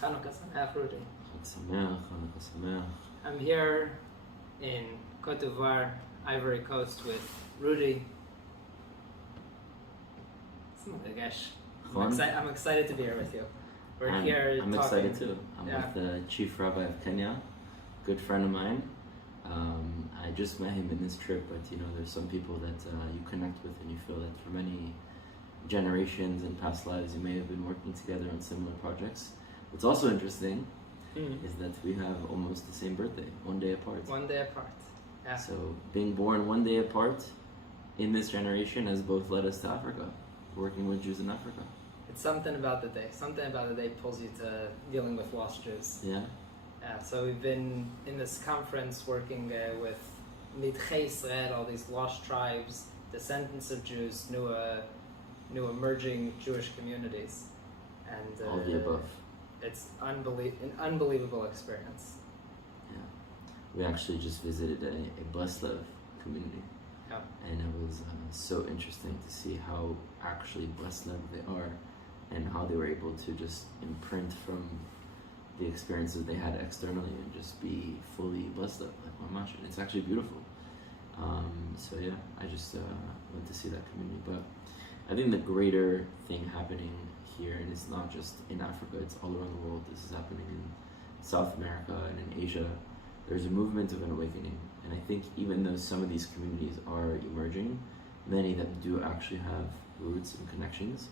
Chanukkah Sameach, Rudy. Chanukkah Sameach. I'm here in Cote d'Ivoire, Ivory Coast with Rudy. I'm excited to be here with you. I'm talking. Excited too. I'm with the Chief Rabbi of Kenya, good friend of mine. I just met him in this trip, but there's some people that you connect with and you feel that for many generations and past lives you may have been working together on similar projects. What's also interesting is that we have almost the same birthday, 1 day apart. 1 day apart. Yeah. So being born 1 day apart in this generation has both led us to Africa, working with Jews in Africa. It's something about the day. Something about the day pulls you to dealing with lost Jews. Yeah. So we've been in this conference working with Nidchei Israel, all these lost tribes, descendants of Jews, new emerging Jewish communities, and all the above. It's an unbelievable experience. Yeah, we actually just visited a Breslev community, and it was so interesting to see how actually Breslev they are, and how they were able to just imprint from the experiences they had externally and just be fully Breslev, like Mamash. And it's actually beautiful. So yeah, I just went to see that community. But I think the greater thing happening here, and it's not just in Africa, it's all around the world. This is happening in South America and in Asia. There's a movement of an awakening. And I think even though some of these communities are emerging, many that do actually have roots and connections.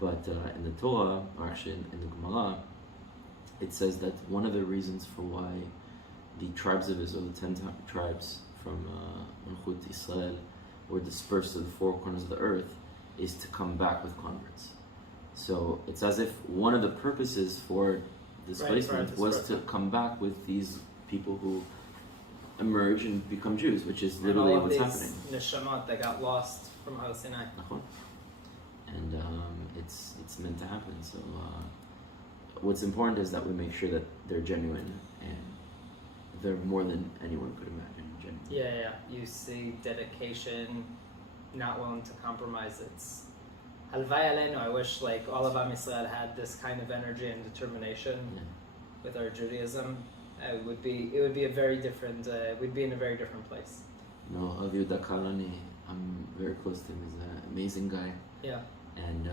But in the Torah, or actually in the Gemara, it says that one of the reasons for why the tribes of Israel, the 10 tribes from Malchut Israel, were dispersed to the four corners of the earth, is to come back with converts. So it's as if one of the purposes for displacement was to come back with these people who emerge and become Jews, which is literally what's happening. Neshamot that got lost from Har Sinai. And it's meant to happen. So what's important is that we make sure that they're genuine, and they're more than anyone could imagine. Genuine. Yeah. You see dedication, not willing to compromise. It's Halvai Aleinu. I wish all of Am Yisrael had this kind of energy and determination with our Judaism. It would be a very different. We'd be in a very different place. Aviu Dakalani, I'm very close to him. He's an amazing guy. Yeah. And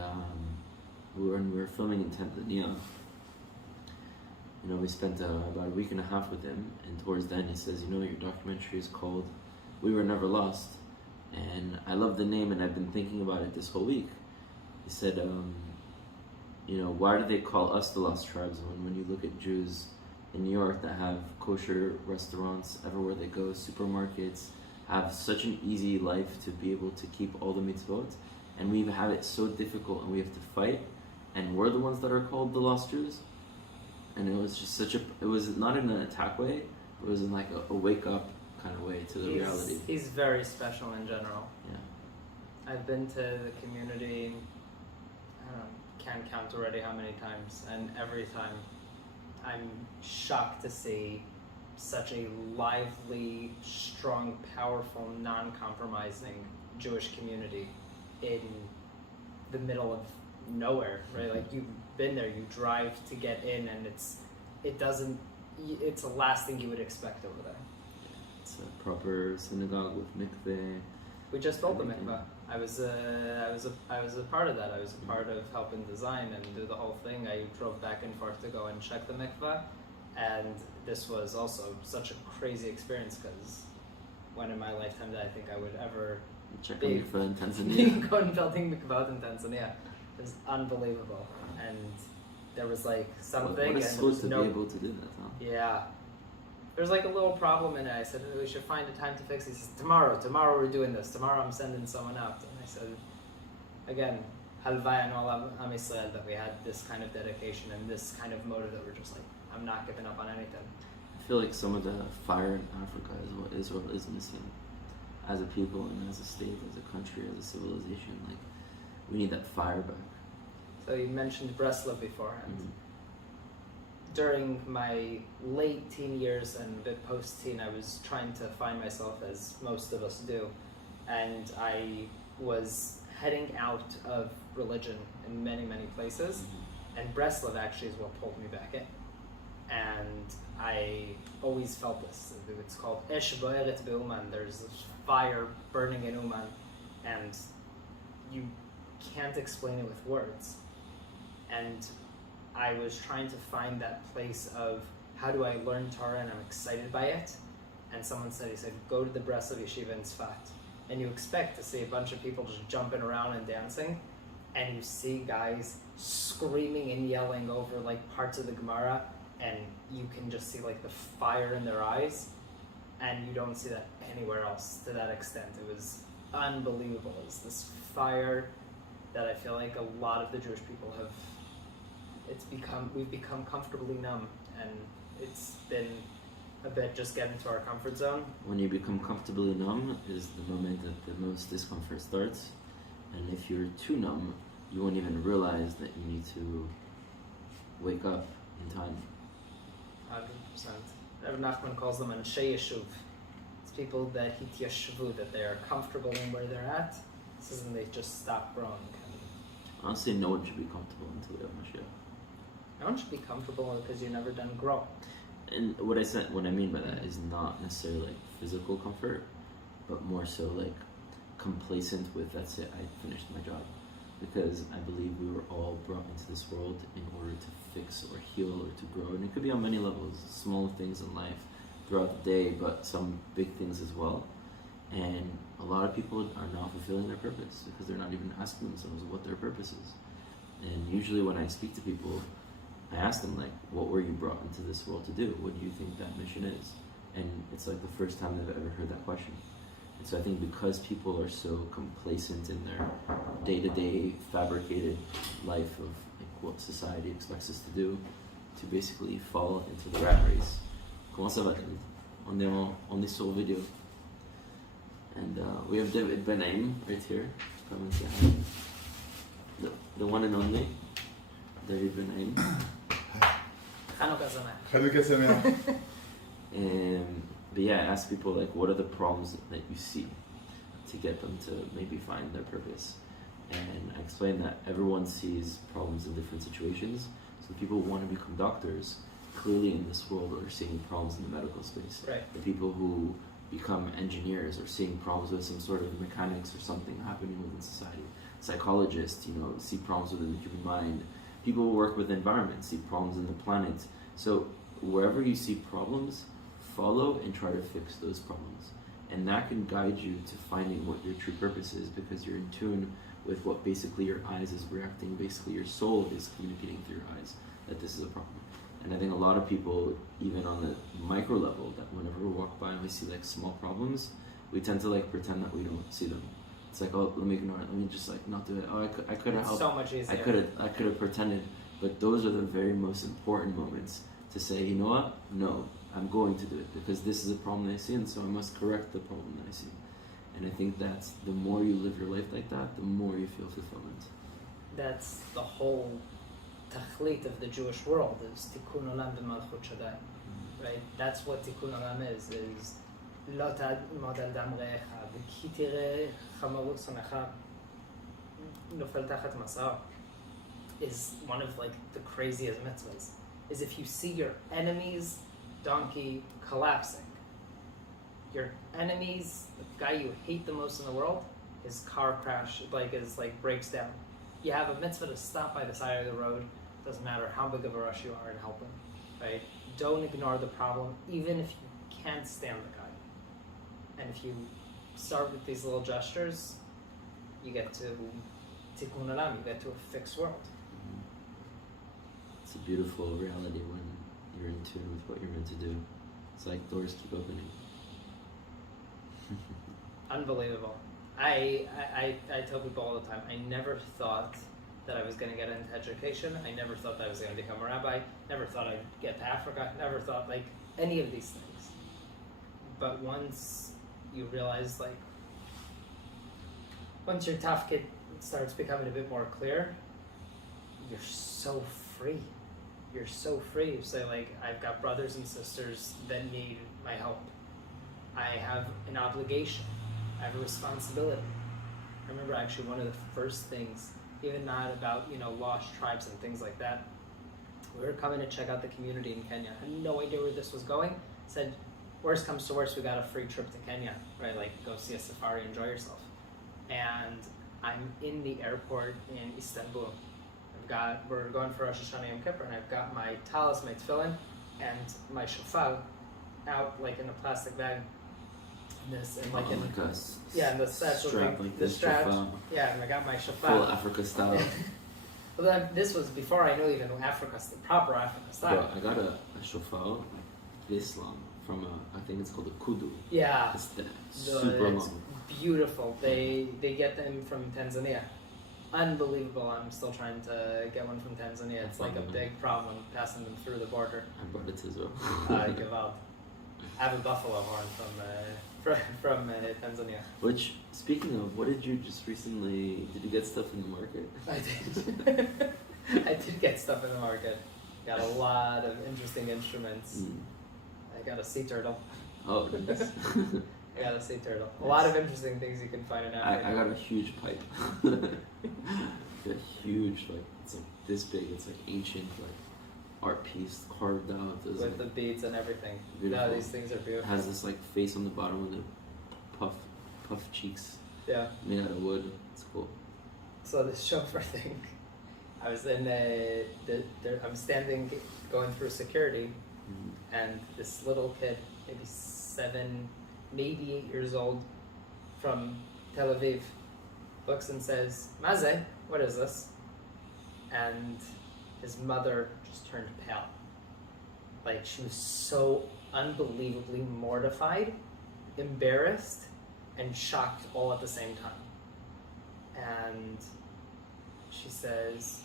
we were filming in Tanzania. We spent about a week and a half with him, and towards the end he says, your documentary is called "We Were Never Lost," and I love the name, and I've been thinking about it this whole week. He said, why do they call us the Lost Tribes when you look at Jews in New York that have kosher restaurants everywhere they go, supermarkets, have such an easy life to be able to keep all the mitzvot, and we have it so difficult and we have to fight, and we're the ones that are called the Lost Jews? And it was just it was not in an attack way, it was in a wake up kind of way to the reality. He's very special in general. Yeah. I've been to the community, can't count already how many times, and every time I'm shocked to see such a lively, strong, powerful, non-compromising Jewish community in the middle of nowhere, right? You've been there, you drive to get in, and it's the last thing you would expect over there. It's a proper synagogue with mikveh. We just built the mikveh. I was a part of that. I was a part of helping design and do the whole thing. I drove back and forth to go and check the mikveh, and this was also such a crazy experience, because when in my lifetime did I think I would ever check a mikveh in Tanzania? Going building mikveh in Tanzania. It was unbelievable, and there was something. What a supposed to be able to do that, huh? Yeah. There's a little problem in it. I said, we should find a time to fix it. He says, tomorrow we're doing this. Tomorrow I'm sending someone out. And I said, again, halvai and all Am Yisrael, that we had this kind of dedication and this kind of motive that we're just I'm not giving up on anything. I feel like some of the fire in Africa is what Israel is missing as a people and as a state, as a country, as a civilization. We need that fire back. So you mentioned Breslev beforehand. During my late teen years and a bit post-teen, I was trying to find myself, as most of us do, and I was heading out of religion in many, many places, And Breslov actually is what pulled me back in. And I always felt this. It's called Esh Bo'eret Be'uman. There's this fire burning in Uman, and you can't explain it with words. And I was trying to find that place of how do I learn Torah and I'm excited by it. And someone said, go to the Breslov Yeshiva in Tzfat. And you expect to see a bunch of people just jumping around and dancing, and you see guys screaming and yelling over like parts of the Gemara, and you can just see like the fire in their eyes, and you don't see that anywhere else to that extent. It was unbelievable. It's this fire that I feel like a lot of the Jewish people we've become comfortably numb, and it's been a bit just get into our comfort zone. When you become comfortably numb is the moment that the most discomfort starts, and if you're too numb, you won't even realize that you need to wake up in time. 100%. Rabbi Nachman calls them Anshe Yeshuv. It's people that hityashvu, that they are comfortable in where they're at. This isn't they just stop growing. Honestly, no one should be comfortable until they have Mashiach. No one should be comfortable because you've never done grow. And what I mean by that is not necessarily like physical comfort, but more so like complacent with, that's it, I finished my job. Because I believe we were all brought into this world in order to fix or heal or to grow. And it could be on many levels, small things in life throughout the day, but some big things as well. And a lot of people are not fulfilling their purpose because they're not even asking themselves what their purpose is. And usually when I speak to people, I ask them, like, what were you brought into this world to do? What do you think that mission is? And it's like the first time they've ever heard that question. And so I think because people are so complacent in their day-to-day fabricated life of like what society expects us to do, to basically fall into the rat race. Comment ça va, David? On est sur video. And we have David Benaim right here. Come and say hi. The one and only David Benaim. Chanukkah Sameach. But yeah, I ask people like, what are the problems that you see to get them to maybe find their purpose? And I explain that everyone sees problems in different situations. So people who want to become doctors, clearly in this world are seeing problems in the medical space. Right. The people who become engineers are seeing problems with some sort of mechanics or something happening within society. Psychologists, see problems within the human mind. People who work with the environment see problems in the planet. So wherever you see problems, follow and try to fix those problems. And that can guide you to finding what your true purpose is, because you're in tune with what basically your eyes is reacting, basically your soul is communicating through your eyes that this is a problem. And I think a lot of people, even on the micro level, that whenever we walk by and we see like small problems, we tend to like pretend that we don't see them. It's like, oh, let me ignore it. Let me just like not do it. Oh, I could have helped. So much easier. I could have pretended. But those are the very most important moments to say, you know what? No, I'm going to do it because this is a problem that I see, and so I must correct the problem that I see. And I think that's the more you live your life like that, the more you feel fulfillment. That's the whole tachlit of the Jewish world, is tikkun olam b'malchut shaddai, right? That's what tikkun olam is lo ta'mod al dam re'echa v'ki tireh chamarut sonecha nofel tachat masa'o, is one of like the craziest mitzvahs. Is if you see your enemy's donkey collapsing, your enemy's, the guy you hate the most in the world, his car crash breaks down. You have a mitzvah to stop by the side of the road. Doesn't matter how big of a rush you are, and help him, right? Don't ignore the problem, even if you can't stand the guy. And if you start with these little gestures, you get to tikkun olam, you get to a fixed world. It's a beautiful reality when you're in tune with what you're meant to do. It's like doors keep opening. Unbelievable. I tell people all the time, I never thought that I was going to get into education. I never thought that I was going to become a rabbi. Never thought I'd get to Africa. Never thought any of these things. But once you realize once your tafkid starts becoming a bit more clear, you're so free. You're so free. You say I've got brothers and sisters that need my help. I have an obligation. I have a responsibility. I remember actually one of the first things even not about, lost tribes and things like that. We were coming to check out the community in Kenya. I had no idea where this was going. Said, worst comes to worst, we got a free trip to Kenya, right? Like, go see a safari, enjoy yourself. And I'm in the airport in Istanbul. We're going for Rosh Hashanah Yom Kippur, and I've got my talis, my tefillin, and my shofar out, like, in a plastic bag. And the strap, like this strap. shofar. Yeah, and I got my shofar. Full Africa style. Well, this was before I knew even Africa, proper Africa style. Bro, I got a shofar like this long from I think it's called a kudu. Yeah. It's super long. Beautiful. They get them from Tanzania. Unbelievable. I'm still trying to get one from Tanzania. It's like a big problem passing them through the border. I brought it to Israel. I have a buffalo horn from Tanzania. Which, speaking of, what did you just recently? Did you get stuff in the market? I did. I did get stuff in the market. Got a lot of interesting instruments. I got a sea turtle. Oh, nice. I got a sea turtle. A lot of interesting things you can find in Africa. I got a huge pipe. A huge, like, it's like this big. It's like ancient, like, art piece carved out. With like, the beads and everything. Beautiful. No, these things are beautiful. It has this like face on the bottom with the puff cheeks. Yeah. Made out of wood. It's cool. So this chauffeur thing, I was in I'm standing, going through security, and this little kid, maybe 7, maybe 8 years old, from Tel Aviv, looks and says, "Maze, what is this?" And his mother just turned pale. Like, she was so unbelievably mortified, embarrassed, and shocked all at the same time. And she says,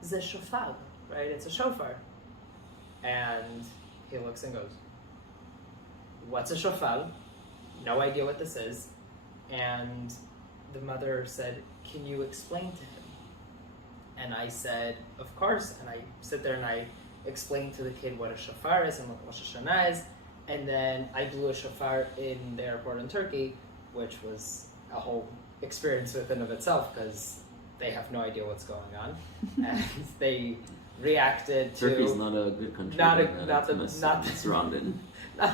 "It's a shofar, right? It's a shofar." And he looks and goes, "What's a shofar?" No idea what this is. And the mother said, "Can you explain to him?" And I said, "Of course." And I sit there and I explained to the kid what a shofar is and what Rosh Hashanah is. And then I blew a shofar in the airport in Turkey, which was a whole experience within of itself, because they have no idea what's going on. And they reacted to... Turkey's not a good country. Not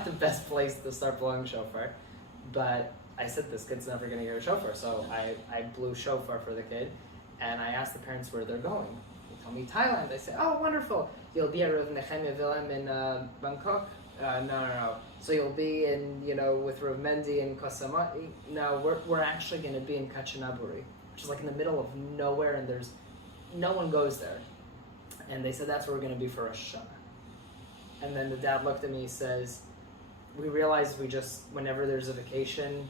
the best place to start blowing shofar. But I said, this kid's never going to hear a shofar. So I blew shofar for the kid. And I asked the parents where they're going. They told me Thailand. I said, "Oh, wonderful. You'll be at Rav Nehemiah Willem in Bangkok?" No. So you'll be in, with Rav Mendy in Koh Samui? No, we're actually going to be in Kachanaburi, which is like in the middle of nowhere, and there's no one goes there. And they said that's where we're going to be for Rosh Hashanah. And then the dad looked at me and says, "We realize whenever there's a vacation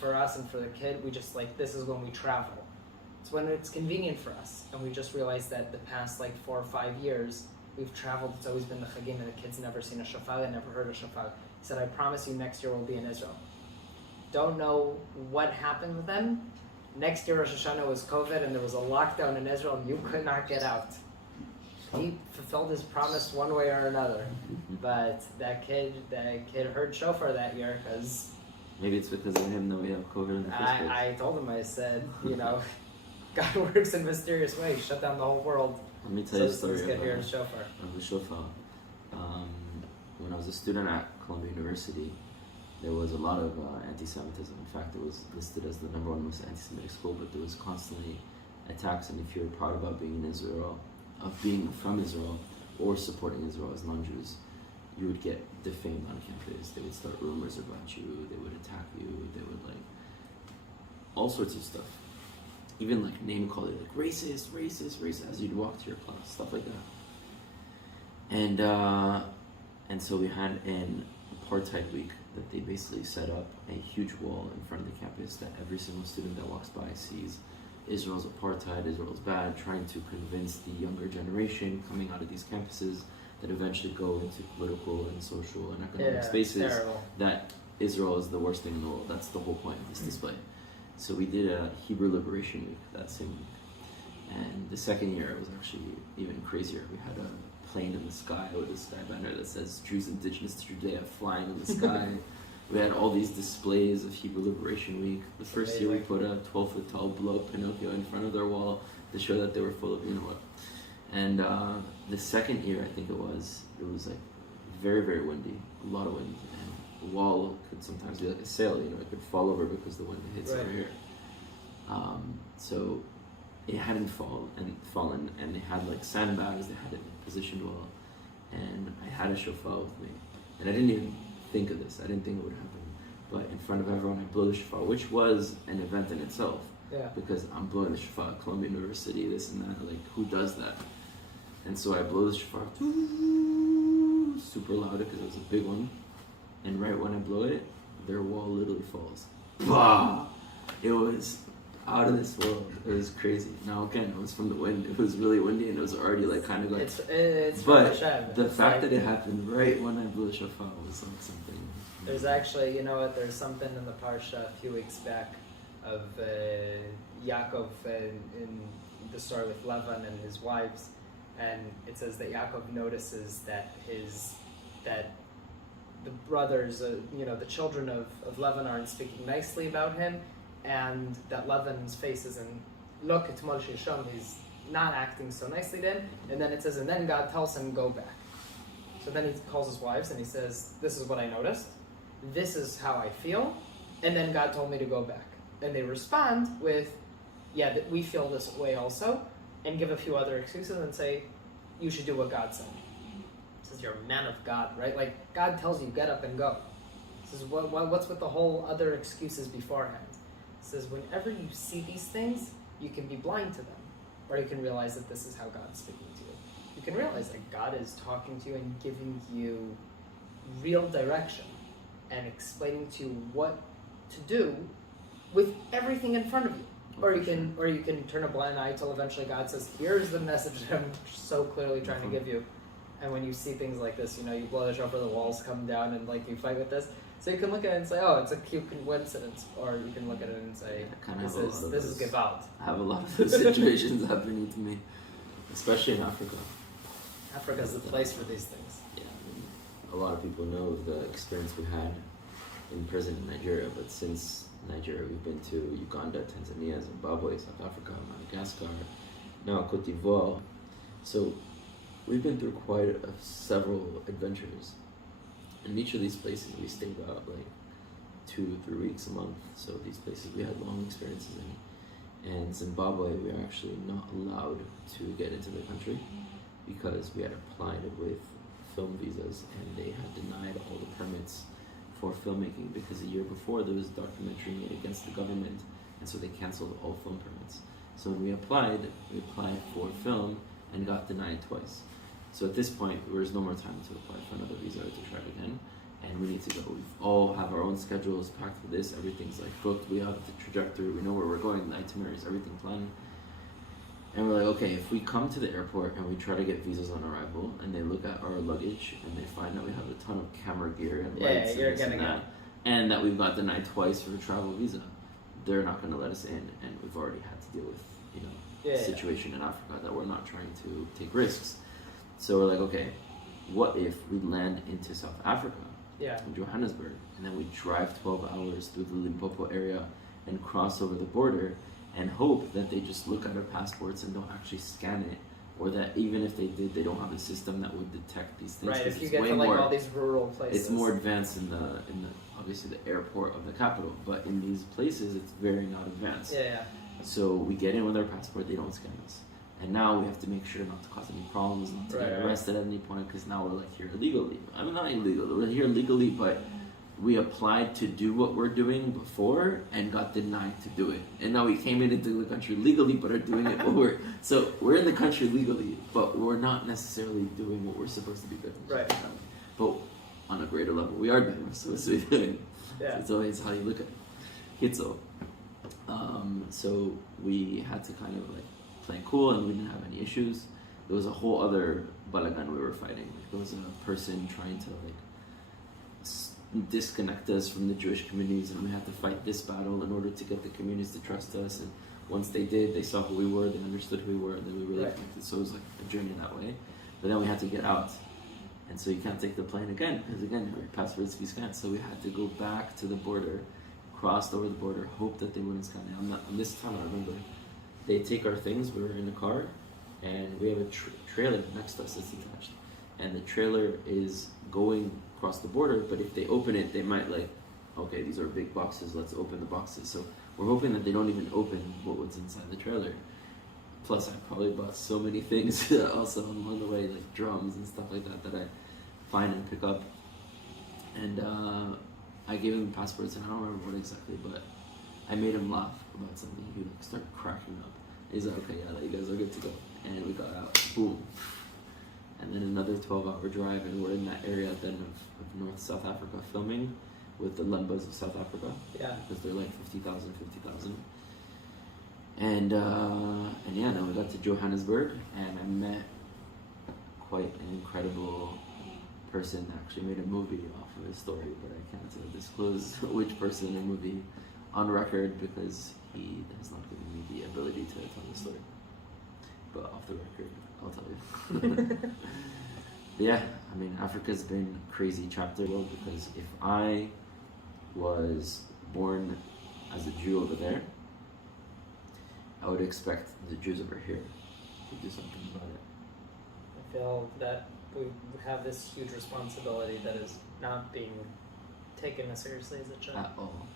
for us and for the kid, we just this is when we travel. It's when it's convenient for us." And we just realized that the past 4 or 5 years, we've traveled. It's always been the Chagim, and the kids never seen a shofar. They never heard a shofar. He said, "I promise you, next year we'll be in Israel." Don't know what happened with them. Next year Rosh Hashanah was COVID, and there was a lockdown in Israel, and you could not get out. He fulfilled his promise one way or another. But that kid heard shofar that year, because... Maybe it's because of him that we have COVID in the first place. I told him, I said, God works in mysterious ways. Shut down the whole world. Let me tell you a story about the shofar. The shofar. When I was a student at Columbia University, there was a lot of anti-Semitism. In fact, it was listed as the #1 most anti-Semitic school, but there was constantly attacks. And if you're proud about being in Israel, of being from Israel, or supporting Israel as non-Jews, you would get defamed on campus. They would start rumors about you. They would attack you. They would all sorts of stuff. Even name calling, racist, as you'd walk to your class, stuff like that. And so we had an apartheid week that they basically set up a huge wall in front of the campus that every single student that walks by sees. Israel's apartheid, Israel's bad, trying to convince the younger generation coming out of these campuses that eventually go into political and social and economic spaces that Israel is the worst thing in the world. That's the whole point of this display. So we did a Hebrew Liberation Week that same week. And the second year it was actually even crazier. We had a plane in the sky with a sky banner that says "Jews indigenous to Judea" flying in the sky. We had all these displays of Hebrew Liberation Week. The first year we put a 12-foot tall blow-up Pinocchio in front of their wall to show that they were full of you know what. And the second year, I think it was like very, very windy, a lot of wind, and the wall could sometimes be like a sail, you know, it could fall over because the wind hits over here. So it hadn't fallen, and they had like sandbags, they had it positioned well, and I had a shofar with me, and I didn't even think of this, I didn't think it would happen, but in front of everyone I blew the shofar, which was an event in itself, because I'm blowing the shofar at Columbia University, this and that, like who does that? And so I blow the shofar super loud because it was a big one, and right when I blow it, their wall literally falls. Bah! It was out of this world. It was crazy. Now again, it was from the wind. It was really windy and it was already like kind of like. It's but the fact that it happened right when I blew the shofar was like something. There's actually, you know what? There's something in the parsha a few weeks back of Yaakov in the story with Lavan and his wives, and it says that Yaakov notices that the brothers, the children of Lavan aren't speaking nicely about him, and that Lavan's face isn't, look, it's Moshe Shom, he's not acting so nicely to him, and then it says, and then God tells him, go back. So then he calls his wives and he says, this is what I noticed, this is how I feel, and then God told me to go back. And they respond with, yeah, that we feel this way also, and give a few other excuses and say, you should do what God said. He says, you're a man of God, right? Like, God tells you, get up and go. He says, what's with the whole other excuses beforehand? He says, whenever you see these things, you can be blind to them, or you can realize that this is how God's speaking to you. You can realize that God is talking to you and giving you real direction and explaining to you what to do with everything in front of you. Or you can turn a blind eye till eventually God says, here's the message that I'm so clearly trying to give you. And when you see things like this, you blow the shofar, the walls come down, and like you fight with this. So you can look at it and say, oh, it's a cute coincidence. Or you can look at it and say, this is Gewalt. I have a lot of those situations happening to me, especially in Africa. Africa's the place for these things. Yeah, a lot of people know the experience we had in prison in Nigeria, but since Nigeria, we've been to Uganda, Tanzania, Zimbabwe, South Africa, Madagascar, now Cote d'Ivoire. So we've been through quite several adventures. In each of these places, we stayed about like 2-3 weeks, a month. So these places we had long experiences in. And Zimbabwe, we are actually not allowed to get into the country because we had applied with film visas and they had denied all the permits for filmmaking because the year before there was a documentary made against the government, and so they canceled all film permits. So when we applied for film and got denied twice. So at this point, there's no more time to apply for another visa or to try it again, and we need to go. We all have our own schedules packed for this. Everything's like booked. We have the trajectory. We know where we're going. The itineraries, everything planned. And we're like, okay, if we come to the airport and we try to get visas on arrival, and they look at our luggage and they find that we have a ton of camera gear and lights and that we've got denied twice for a travel visa, they're not going to let us in, and we've already had to deal with a situation in Africa that we're not trying to take risks. So we're like, okay, what if we land into South Africa, in Johannesburg, and then we drive 12 hours through the Limpopo area and cross over the border and hope that they just look at our passports and don't actually scan it, or that even if they did, they don't have a system that would detect these things. Right, if you get to like all these rural places. It's more advanced in the obviously the airport of the capital, but in these places it's very not advanced. Yeah. So we get in with our passport, they don't scan us. And now we have to make sure not to cause any problems, not to get arrested at any point, because now we're like here illegally. I mean, not illegally, we're here legally, but we applied to do what we're doing before and got denied to do it. And now we came into the country legally, but are doing it over. So we're in the country legally, but we're not necessarily doing what we're supposed to be doing. Right. But on a greater level, we are doing what we're supposed to be doing. Yeah. So it's always how you look at it. So we had to kind of like play cool, and we didn't have any issues. There was a whole other balagan we were fighting. Like, there was a person trying to like disconnect us from the Jewish communities, and we had to fight this battle in order to get the communities to trust us. And once they did, they saw who we were, they understood who we were, and then we really connected. So it was like a journey that way. But then we had to get out, And so you can't take the plane again, because again, your passport is scanned. So we had to go back to the border, crossed over the border, hope that they wouldn't scan it. On this time, I remember, they take our things, we were in the car, and we have a trailer next to us that's attached. And the trailer is going across the border, but if they open it, they might like, okay, these are big boxes, let's open the boxes. So we're hoping that they don't even open what's inside the trailer. Plus, I probably bought so many things also along the way, like drums and stuff like that, that I find and pick up. And I gave him passports, and I don't remember what exactly, but I made him laugh about something. He would start cracking up. He's like, okay, yeah, you guys are good to go. And we got out, boom. And then another 12-hour drive, and we're in that area then of North South Africa filming with the Lembas of South Africa. Yeah. Because they're like 50,000. And yeah, then we got to Johannesburg, and I met quite an incredible person that actually made a movie off of his story, but I can't disclose which person in the movie on record because he has not given me the ability to tell the story. But off the record, I'll tell you. Yeah, I mean, Africa's been a crazy chapter because if I was born as a Jew over there, I would expect the Jews over here to do something about it. I feel that we have this huge responsibility that is not being taken as seriously as it should. At all.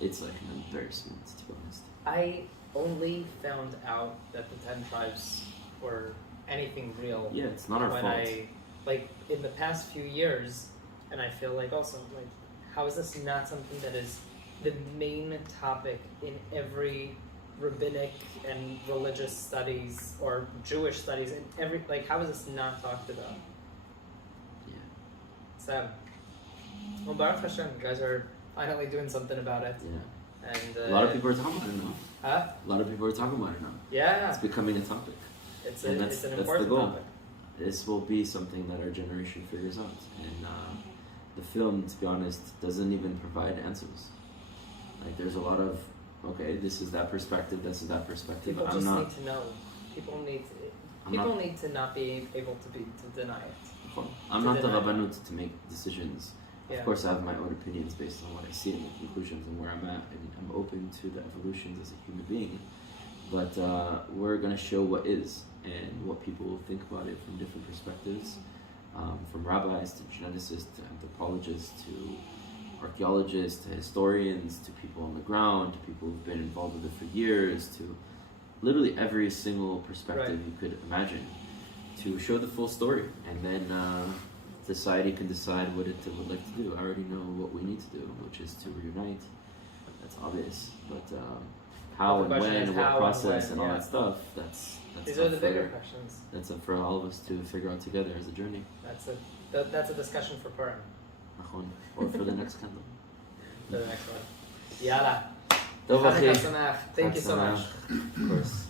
It's like an embarrassment, to be honest. I only found out that the 10 tribes were anything real. Yeah, it's not our fault. Like, in the past few years, and I feel like also, like, how is this not something that is the main topic in every rabbinic and religious studies or Jewish studies and how is this not talked about? Yeah. So, well, Baruch Hashem, you guys are finally doing something about it. Yeah. And a lot of people are talking about it now. Huh? A lot of people are talking about it now. Yeah. It's becoming a topic. It's an important topic. This will be something that our generation figures out. And the film, to be honest, doesn't even provide answers. Like, there's a lot of, okay, this is that perspective, this is that perspective. People just need to know. People need to not be able to deny it. I'm not the Rabbanut to make decisions. Yeah. Of course, I have my own opinions based on what I see and the conclusions and where I'm at, and I'm open to the evolutions as a human being. But we're going to show what is and what people will think about it from different perspectives, from rabbis to geneticists to anthropologists to archaeologists to historians to people on the ground to people who've been involved with it for years to literally every single perspective you could imagine, to show the full story, and then society can decide what it would like to do. I already know what we need to do, which is to reunite. That's obvious, but how and when and what process and all that stuff, that's these are the bigger questions. That's up for all of us to figure out together as a journey. That's a discussion for Purim. Or for the next candle. For the next one. Yalla. Thank you so much. Of course.